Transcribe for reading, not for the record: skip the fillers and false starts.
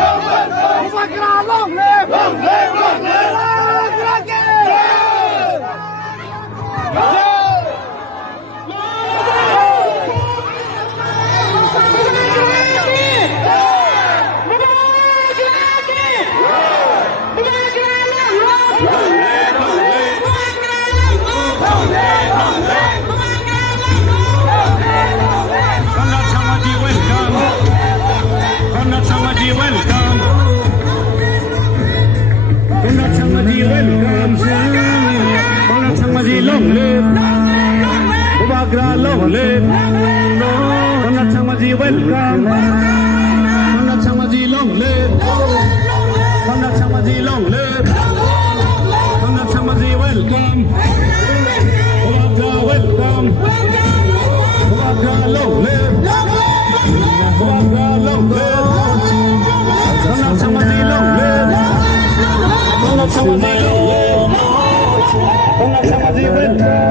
Bubagra, long live! Long live! Long live! Long live, Bubagra, long live. Konrad Sangmaji, welcome. Konrad Sangmaji, long live. Konrad Sangmaji, long live. Konrad Sangmaji, welcome. Bubagra, welcome. Bubagra, long live. Bubagra, long live. Konrad Sangmaji, long live. Konrad Sangmaji, long live. Konrad Sangmaji, welcome.